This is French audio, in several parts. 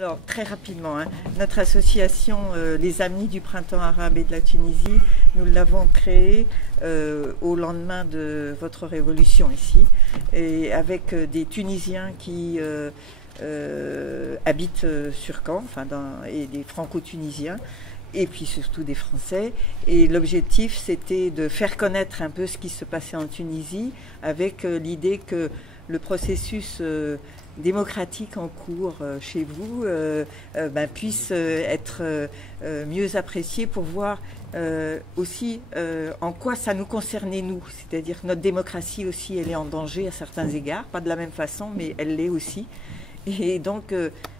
Alors, très rapidement, hein, notre association Les Amis du Printemps Arabe et de la Tunisie, nous l'avons créée au lendemain de votre révolution ici, et avec des Tunisiens qui habitent sur Caen, et des Franco-Tunisiens, et puis surtout des Français. Et l'objectif, c'était de faire connaître un peu ce qui se passait en Tunisie, avec l'idée que le processus démocratique en cours chez vous puisse être mieux apprécié, pour voir aussi en quoi ça nous concernait nous. C'est-à-dire que notre démocratie aussi, elle est en danger à certains égards, pas de la même façon, mais elle l'est aussi. Et donc,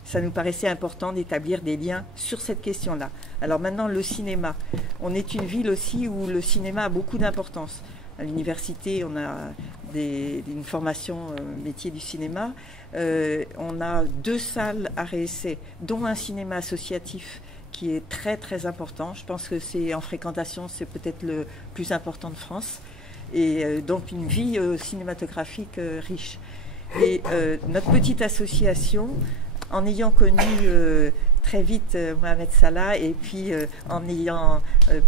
ça nous paraissait important d'établir des liens sur cette question-là. Alors maintenant, le cinéma. On est une ville aussi où le cinéma a beaucoup d'importance. À l'université, on a une formation métier du cinéma. On a 2 salles arts et essais, dont un cinéma associatif qui est très très important. Je pense que c'est en fréquentation, c'est peut-être le plus important de France. Et donc une vie cinématographique riche. Et notre petite association, en ayant connu très vite Mohamed Salah, et puis en ayant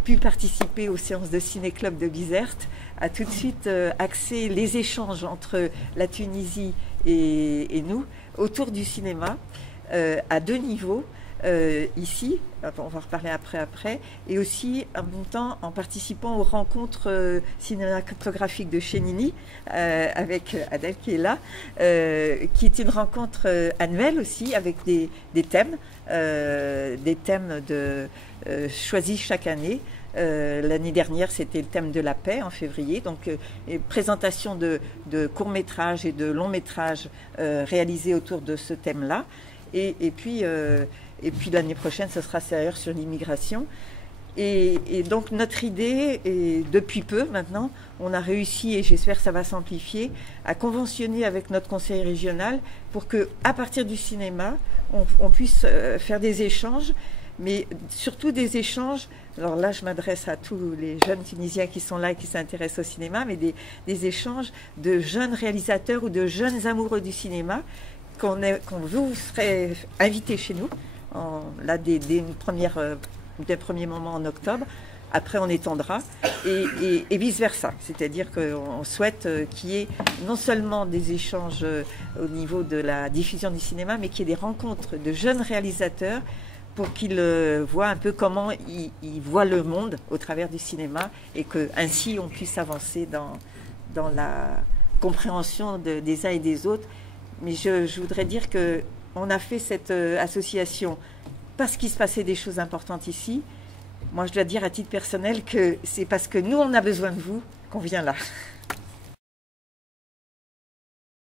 pu participer aux séances de ciné-club de Bizerte, a tout de suite axé les échanges entre la Tunisie et nous autour du cinéma à 2 niveaux. Ici, on va reparler après, et aussi en même temps en participant aux rencontres cinématographiques de Chénini avec Adèle qui est là, qui est une rencontre annuelle aussi, avec des thèmes choisis chaque année. L'année dernière, c'était le thème de la paix en février, donc présentation de courts-métrages et de longs-métrages réalisés autour de ce thème-là. Et puis l'année prochaine, ce sera d'ailleurs sur l'immigration. Et donc notre idée, et depuis peu maintenant, on a réussi, et j'espère que ça va s'amplifier, à conventionner avec notre conseil régional pour qu'à partir du cinéma, on puisse faire des échanges, mais surtout des échanges. Alors là, je m'adresse à tous les jeunes Tunisiens qui sont là et qui s'intéressent au cinéma, mais des échanges de jeunes réalisateurs ou de jeunes amoureux du cinéma qu'on vous serait invité chez nous, là dès des premiers moments en octobre. Après, on étendra, et vice-versa. C'est-à-dire qu'on souhaite qu'il y ait non seulement des échanges au niveau de la diffusion du cinéma, mais qu'il y ait des rencontres de jeunes réalisateurs pour qu'ils voient un peu comment ils voient le monde au travers du cinéma, et qu'ainsi on puisse avancer dans la compréhension des uns et des autres. Mais je voudrais dire qu'on a fait cette association parce qu'il se passait des choses importantes ici. Moi, je dois dire à titre personnel que c'est parce que nous, on a besoin de vous qu'on vient là.